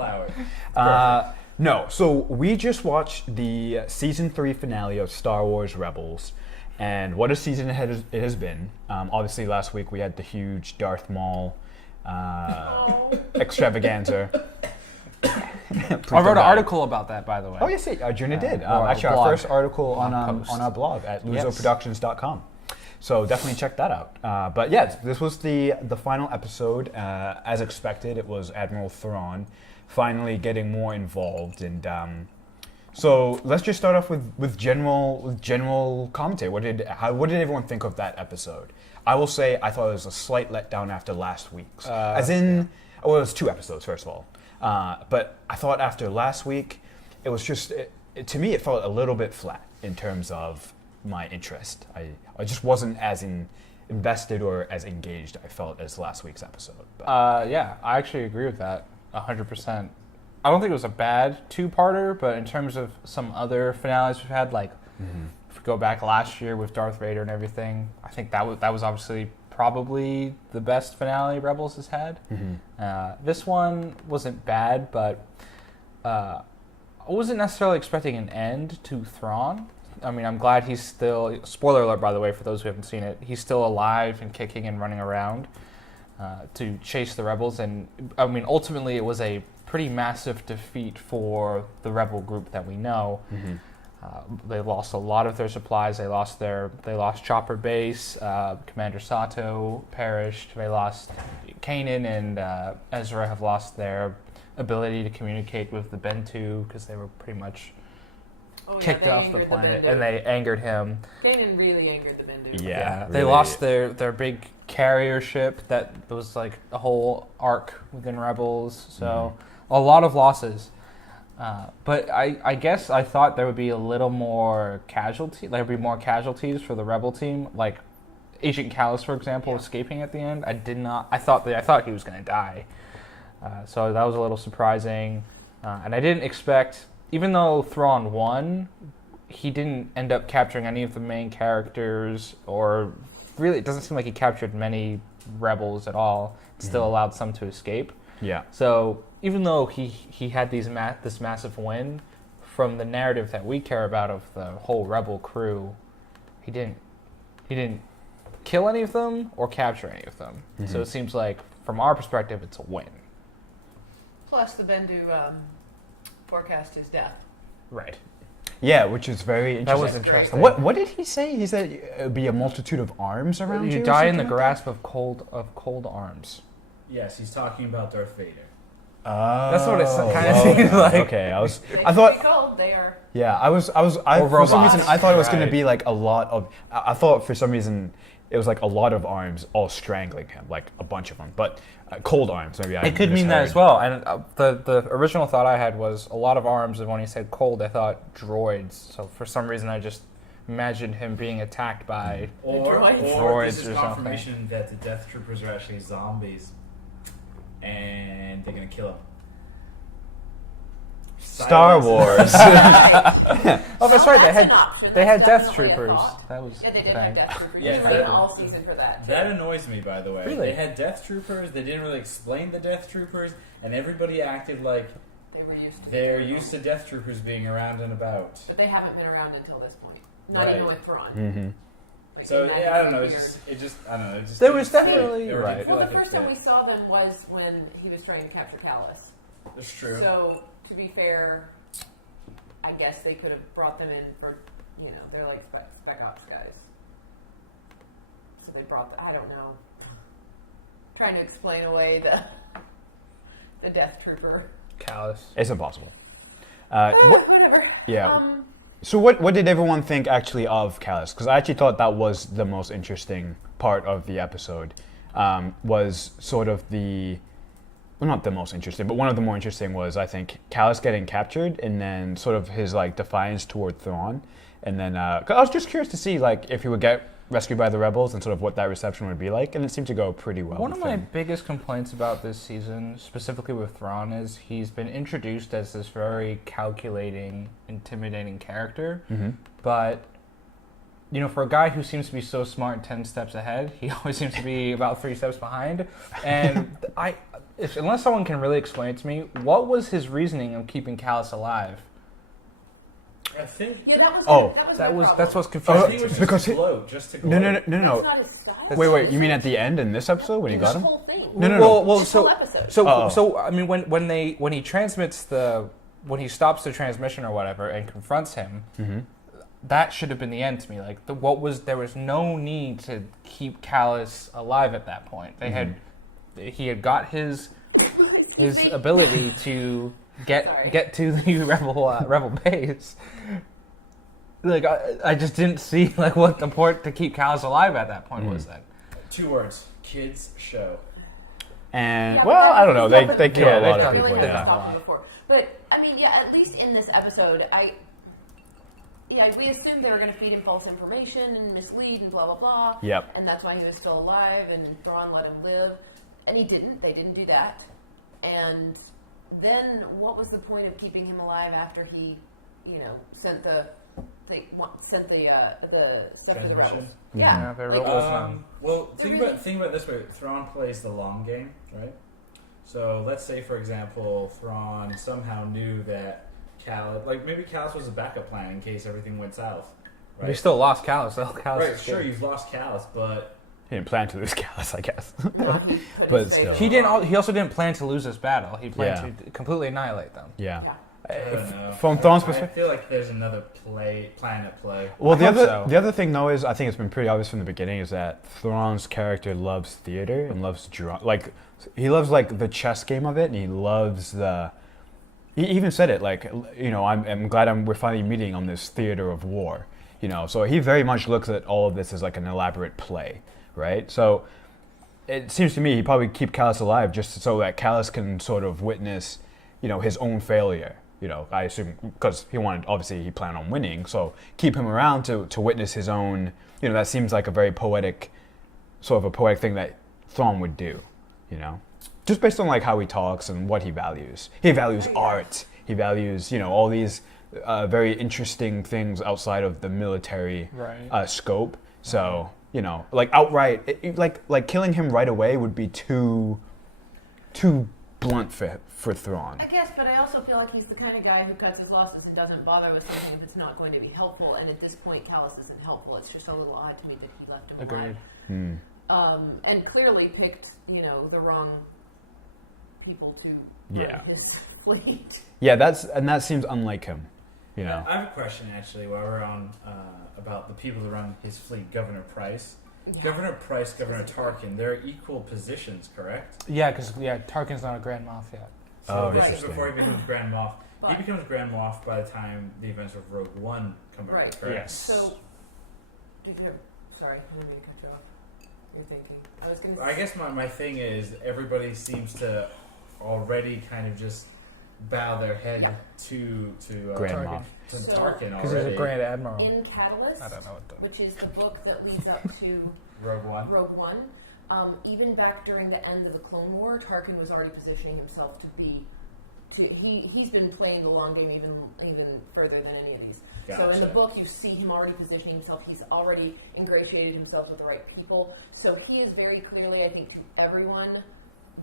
Allow it. No, so we just watched the season 3 finale of Star Wars Rebels, and what a season it has been. Obviously, last week we had the huge Darth Maul extravaganza. I wrote an article about that, by the way. Oh, yes, Juna did. Actually, our first article on our blog at LuZoProductions.com. So definitely check that out. But yeah, this was the final episode. As expected, it was Admiral Thrawn finally getting more involved, and so let's just start off with general commentary. What did everyone think of that episode? I will say I thought it was a slight letdown after last week's, it was 2 episodes first of all, but I thought after last week it was just to me it felt a little bit flat in terms of my interest. I just wasn't as invested or as engaged I felt as last week's episode. But. Yeah, I actually agree with that 100%. I don't think it was a bad 2-parter, but in terms of some other finales we've had, like if we go back last year with Darth Vader and everything, I think that was obviously probably the best finale Rebels has had. This one wasn't bad, but I wasn't necessarily expecting an end to Thrawn. I mean, I'm glad he's still, spoiler alert by the way for those who haven't seen it, he's still alive and kicking and running around to chase the rebels. And I mean, ultimately it was a pretty massive defeat for the rebel group that we know. They lost a lot of their supplies. They lost Chopper Base. Commander Sato perished. They lost Kanan and Ezra have lost their ability to communicate with the Bentu because they were pretty much kicked off the planet, and they angered him. Kanan really angered the Bendu. Yeah, they lost their big carrier ship that was like a whole arc within Rebels. So a lot of losses. But I guess I thought there would be a little more casualty. There would be more casualties for the Rebel team, like Agent Callus, for example, escaping at the end. I did not. I thought he was going to die. So that was a little surprising, and I didn't expect. Even though Thrawn won, he didn't end up capturing any of the main characters, or really, it doesn't seem like he captured many rebels at all. It still allowed some to escape. Yeah. So even though he had this massive win, from the narrative that we care about of the whole rebel crew, he didn't kill any of them or capture any of them. So it seems like, from our perspective, it's a win. Plus, the Bendu forecast his death. Right. Yeah, which is very interesting. That was interesting. What did he say? He said it would be a multitude of arms around you. You die in the grasp of cold arms. Yes, he's talking about Darth Vader. That's what it kind of seems like. Okay, I thought. Cold, they are. Yeah, I for some reason I thought it was going to be like a lot of. I thought for some reason it was like a lot of arms all strangling him, like a bunch of them, but cold arms maybe. It could mean that as well. And the original thought I had was a lot of arms, and when he said cold, I thought droids. So for some reason, I just imagined him being attacked by droids. This is or confirmation something. that the Death Troopers are actually zombies, and they're gonna kill him. Star Wars. Oh, that's right. They had That's Death definitely a Troopers. thought. That was Yeah, they did the have thing. Death Troopers. Yeah, They went all season for that. That annoys me, by the way. Really? They had Death Troopers. They didn't really explain the Death Troopers, and everybody acted like They were used to. they're used to Death Troopers being around and about. But they haven't been around until this point. Not Right. even with Thrawn. Mm-hmm. Like, So in that yeah, I don't know. weird- I don't know. It just There didn't was fit. definitely- It didn't right. feel Well, like the it first time fit. we saw them was when he was trying to capture Callus. That's true. So, to be fair, I guess they could have brought them in for, they're like spec ops guys. So they brought, I don't know, trying to explain away the Death Trooper. Callus. It's impossible. Whatever. Yeah. So what did everyone think actually of Callus? Because I actually thought that was the most interesting part of the episode. Was sort of well, not the most interesting, but one of the more interesting was, I think, Callus getting captured, and then sort of his like defiance toward Thrawn, and then 'cause I was just curious to see like if he would get rescued by the rebels and sort of what that reception would be like, and it seemed to go pretty well. One of with my him. biggest complaints about this season, specifically with Thrawn, is he's been introduced as this very calculating, intimidating character, but for a guy who seems to be so smart 10 steps ahead, he always seems to be about 3 steps behind. And unless someone can really explain it to me, what was his reasoning of keeping Callus alive? I think. Yeah, that was. That's what's I confusing. think it was to me. because just to gloat, just to gloat. No. That's not his style. Wait. You mean at the end in this episode when you got him? Whole thing. No. Well, This whole episode. so I mean, when he transmits when he stops the transmission or whatever and confronts him, that should have been the end to me. Like, there was no need to keep Callus alive at that point. He had got his ability to get to the rebel base. Like, I just didn't see like what the point to keep Callus alive at that point was then. 2 words: kids show. And Yeah, well, but I don't know. They kill a lot they've of done- people. they've Yeah. done a lot. Before. But I mean, yeah, at least in this episode, we assumed they were going to feed him false information and mislead and blah blah blah. Yep. And that's why he was still alive, and then Thrawn let him live, and he didn't. They didn't do that. And then, what was the point of keeping him alive after he, sent the stuff to the rebels? Yeah. there like, was none. Well, There think about it this way: Thrawn plays the long game, right? So let's say, for example, Thrawn somehow knew that Callus, like maybe Callus was a backup plan in case everything went south, right? We still lost Callus. So Callus Right, is sure, good. you've lost Callus, but He didn't plan to lose Callus, I guess. But But still. He didn't. He also didn't plan to lose this battle. He planned Yeah. to completely annihilate them. Yeah. Yeah. I don't know. From Thrawn's I perspective. feel like there's another plan at play. Well, I hope so. the other thing though is I think it's been pretty obvious from the beginning is that Thrawn's character loves theater and loves like he loves like the chess game of it, and he loves the. He even said it like I'm glad we're finally meeting on this theater of war, So he very much looks at all of this as like an elaborate play, right? So it seems to me he'd probably keep Callus alive just so that Callus can sort of witness, his own failure. I assume because he planned on winning, so keep him around to witness his own. That seems like a very poetic thing that Thrawn would do. Just based on like how he talks and what he values. He values art. He values all these very interesting things outside of the military scope. So like outright, like killing him right away would be too blunt for Thrawn. I guess, but I also feel like he's the kind of guy who cuts his losses and doesn't bother with something if it's not going to be helpful. And at this point, Callus isn't helpful. It's just a little odd to me that he left him alive. Agreed. And clearly picked, the wrong people to run his fleet. Yeah, that seems unlike him. I have a question actually while we're on about the people that run his fleet. Governor Price. Yeah. Governor Price, Governor Tarkin, they're equal positions, correct? Yeah, because Tarkin's not a Grand Moff yet. So this is interesting. before he becomes Grand Moff. But- He becomes Grand Moff by the time the events of Rogue One come around, Right. correct? Yes. So, sorry, I didn't mean to cut you off. You're thinking. I was going to I guess my thing is everybody seems to already kind of just bow their head to Grand Tarkin. Moff. to So- Tarkin Because already. he's a Grand Admiral. In Catalyst, I don't know what the... which is the book that leads up to Rogue One. Rogue One, even back during the end of the Clone War, Tarkin was already positioning himself to be. He's been playing the long game even further than any of these. So in the Gotcha. book, you see him already positioning himself. He's already ingratiated himself with the right people. So he is very clearly, I think, to everyone,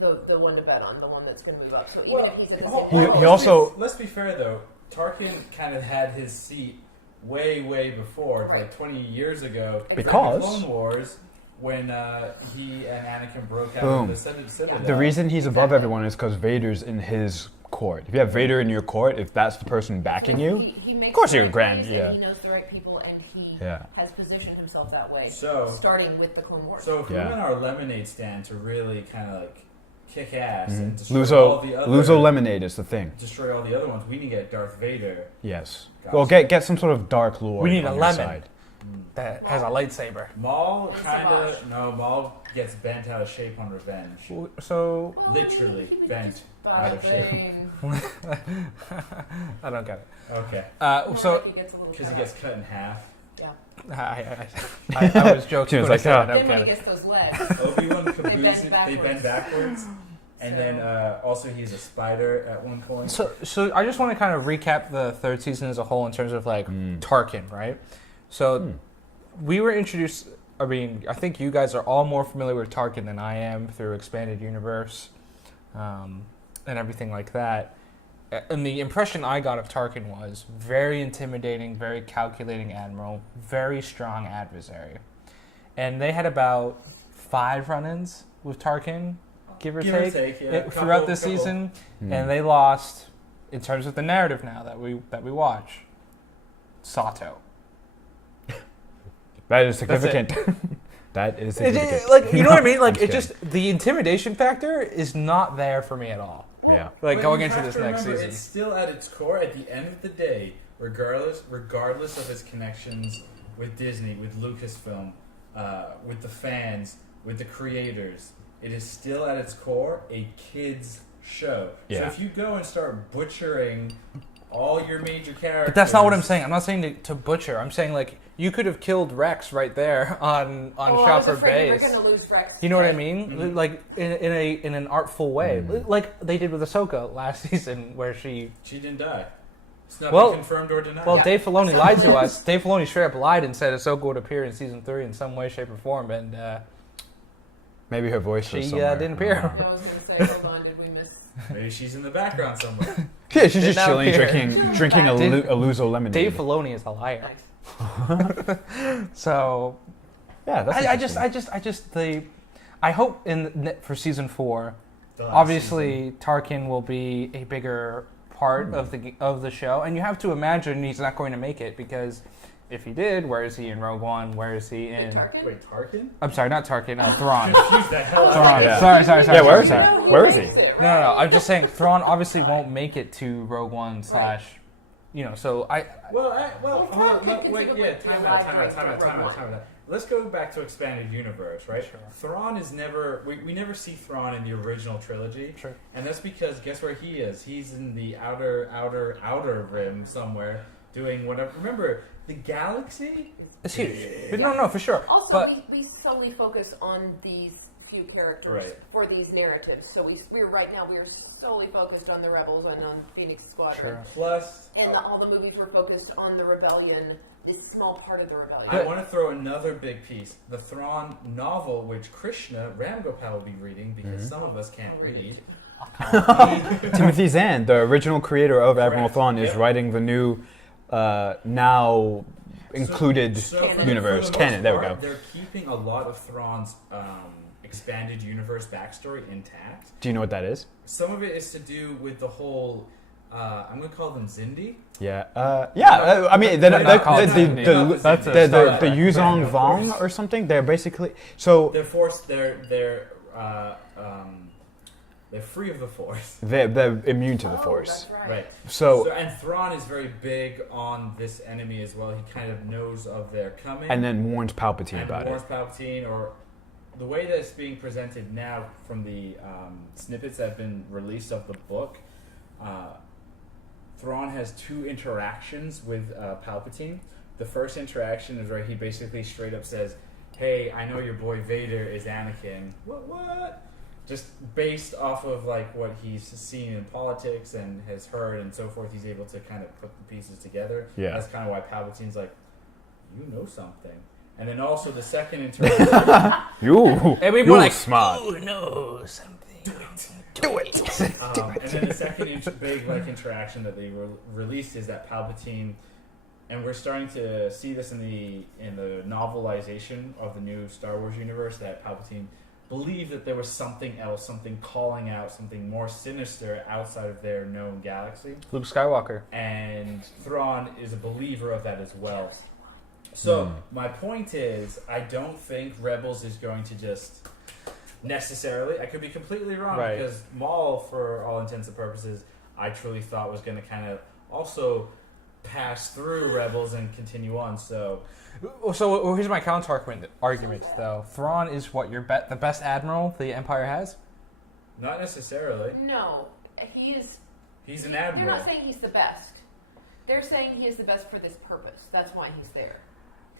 the one to bet on, the one that's going to move up. So even if he's at the same He also- Let's be fair though. Tarkin kind of had his seat way before, Right. like 20 years ago. Because- during the Clone Wars, when he and Anakin broke out Boom. of the Citadel. The reason he's above everyone is because Vader's in his court. If you have Vader in your court, if that's the person backing you, He makes of course the you're right grand, plays, yeah. and he knows the right people, and he Yeah. has positioned himself that way. So- starting with the Clone Wars. So if we Yeah. went our lemonade stand to really kind of like kick ass and destroy all the other LuZo lemonade is the thing. destroy all the other ones, we need to get Darth Vader. Yes. Gotcha. Well, get some sort of dark lord. We need on a your lemon. side. That has a lightsaber. Maul It's kind Savage. of Maul gets bent out of shape on revenge. So Well, Literally he was bent just out of shape. bothering. I don't get it. Okay, More So like he gets a little because he cut gets cut in half. Yeah. I was joking. She was when I like, said "Oh." I don't Then when get he it. gets those legs, Obi-Wan bend Caboose, they bend backwards. backwards, and So- then also he's a spider at one point. So I just want to kind of recap the third season as a whole in terms of like Tarkin, right? So we were introduced. I mean, I think you guys are all more familiar with Tarkin than I am through Expanded Universe. and everything like that. And the impression I got of Tarkin was very intimidating, very calculating admiral, very strong adversary. And they had about 5 run-ins with Tarkin, give or take throughout the season, and they lost, in terms of the narrative now that we watch, Sato. That is significant. That is significant. Like, you know what I mean? Like, it just, the intimidation factor is not there for me at all. Yeah. Like, going into this next season. It's still at its core, at the end of the day, regardless of its connections with Disney, with Lucasfilm, with the fans, with the creators, it is still at its core a kids show. Yeah. So if you go and start butchering all your major characters... But that's not what I'm saying. I'm not saying to butcher. I'm saying, like, you could have killed Rex right there on Shopper Base. We're gonna lose Rex. You know what I mean? Mm-hmm. Like in an artful way, like they did with Ahsoka last season, where she didn't die. It's not been confirmed or denied. Well, Dave Filoni lied to us. Dave Filoni straight up lied and said Ahsoka would appear in season 3 in some way, shape, or form, and maybe her voice was somewhere. Didn't appear. I was gonna say, hold on, did we miss? Maybe she's in the background somewhere. Yeah, she's just chilling, drinking a LuZo lemonade. Dave Filoni is a liar. Nice. So, yeah, that's I hope for season 4, obviously Tarkin will be a bigger part of the show, and you have to imagine he's not going to make it, because if he did, where is he in Rogue One? Where is he in? Tarkin? Wait, Tarkin? I'm sorry, not Tarkin. Thrawn. Confused the hell out Thrawn. of me. Yeah. Sorry. Yeah, where is he? No, Where is he? No. I'm just saying Thrawn obviously won't make it to Rogue One / so I. Time out. Let's go back to expanded universe, right? Sure. Thrawn is never we never see Thrawn in the original trilogy, Sure. and that's because guess where he is? He's in the outer rim somewhere doing whatever. Remember, the galaxy It's huge. But no, for sure. Also, but we solely focus on these few characters for these narratives. So we're right now we're solely focused on the Rebels and on Phoenix Squadron. Sure. Plus, And all the movies were focused on the rebellion, this small part of the rebellion. I want to throw another big piece: the Thrawn novel, which Krishna Ramgopal will be reading because some of us can't read. Timothy Zahn, the original creator of Admiral Thrawn, is writing the new, now included universe canon. There we go. They're keeping a lot of Thrawn's expanded universe backstory intact. Do you know what that is? Some of it is to do with the whole. I'm going to call them Zindi. Yeah. I mean, the Yuzong Vong or something. They're basically They're forced. They're free of the Force. They're immune to the Force. That's Right. So and Thrawn is very big on this enemy as well. He kind of knows of their coming. And then warns Palpatine about warns Palpatine, or the way that it's being presented now from the snippets that have been released of the book, Thrawn has 2 interactions with Palpatine. The first interaction is where he basically straight up says, "Hey, I know your boy Vader is Anakin." What? Just based off of like what he's seen in politics and has heard and so forth, he's able to kind of put the pieces together. Yeah. That's kind of why Palpatine's like, "You know something." And then also the second interaction. You're smart. Who knows something? Do it. And then the second big interaction that they released is that Palpatine, and we're starting to see this in the novelization of the new Star Wars universe, that Palpatine believed that there was something else, something calling out, something more sinister outside of their known galaxy. Luke Skywalker. And Thrawn is a believer of that as well. So my point is, I don't think Rebels is going to just necessarily, I could be completely wrong, because Maul, for all intents and purposes, I truly thought was going to kind of also pass through Rebels and continue on. So here's my counter argument, though. Thrawn is what the best admiral the Empire has? Not necessarily. No, he's an admiral. They're not saying he's the best. They're saying he is the best for this purpose. That's why he's there.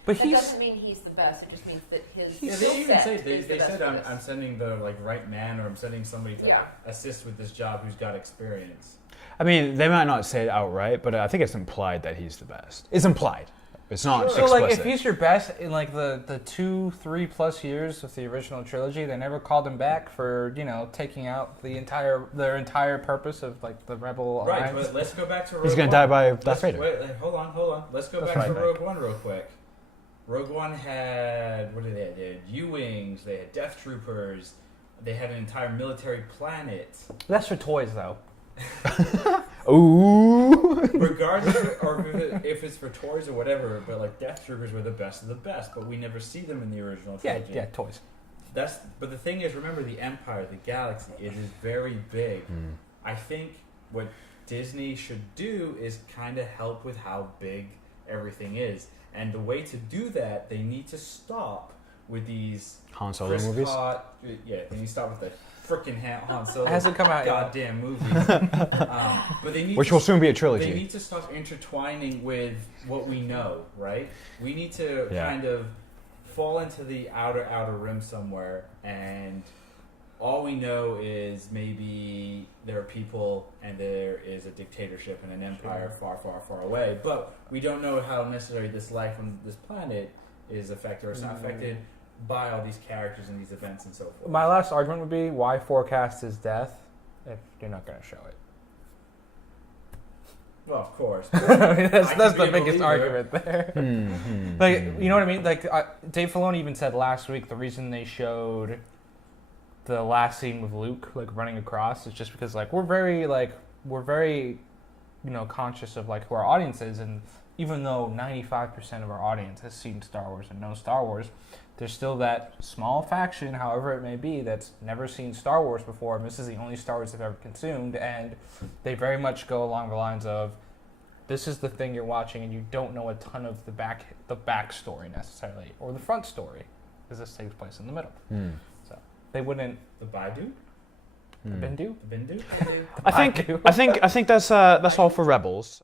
But that doesn't mean he's the best. It just means that his they even say they said I'm I'm sending the right man, or I'm sending somebody to assist with this job who's got experience. I mean, they might not say it outright, but I think it's implied that he's the best. It's implied. It's not So explicit. like, if he's your best in like the 2-3+ years of the original trilogy, they never called him back for taking out their entire purpose of like the Rebel Right, Alliance. but let's go back to Rogue One. He's gonna die by Darth Vader. Wait, hold on. Let's go back to Rogue One real quick. Rogue One had, what did they have? They had U-Wings, they had Death Troopers, they had an entire military planet. That's for toys, though. Ooh. Regardless, or if it's for toys or whatever, but like Death Troopers were the best of the best, but we never see them in the original trilogy. Yeah, toys. But the thing is, remember the Empire, the galaxy, it is very big. I think what Disney should do is kind of help with how big everything is. And the way to do that, they need to stop with these Han Solo movies? They need to stop with the freaking Han Solo It hasn't come out yet. goddamn movies. But they need Which to will soon be a trilogy. They need to stop intertwining with what we know, right? We need to Yeah. kind of fall into the outer rim somewhere, and all we know is maybe there are people and there is a dictatorship and an empire far, far, far away, but we don't know how necessarily this life on this planet is affected or is not affected by all these characters and these events and so forth. My last argument would be, why forecast his death if you're not going to show it? Well, of course. I mean, that's the a biggest believer. argument there. Like, you know what I mean? Like, Dave Filoni even said last week the reason they showed the last scene with Luke like running across is just because like we're very conscious of like who our audience is, and even though 95% of our audience has seen Star Wars and knows Star Wars, there's still that small faction, however it may be, that's never seen Star Wars before, and this is the only Star Wars they've ever consumed, and they very much go along the lines of, this is the thing you're watching, and you don't know a ton of the backstory necessarily, or the front story, because this takes place in the middle. So they wouldn't. The Baidu? The Bindu? The Bindu? I think that's all for Rebels.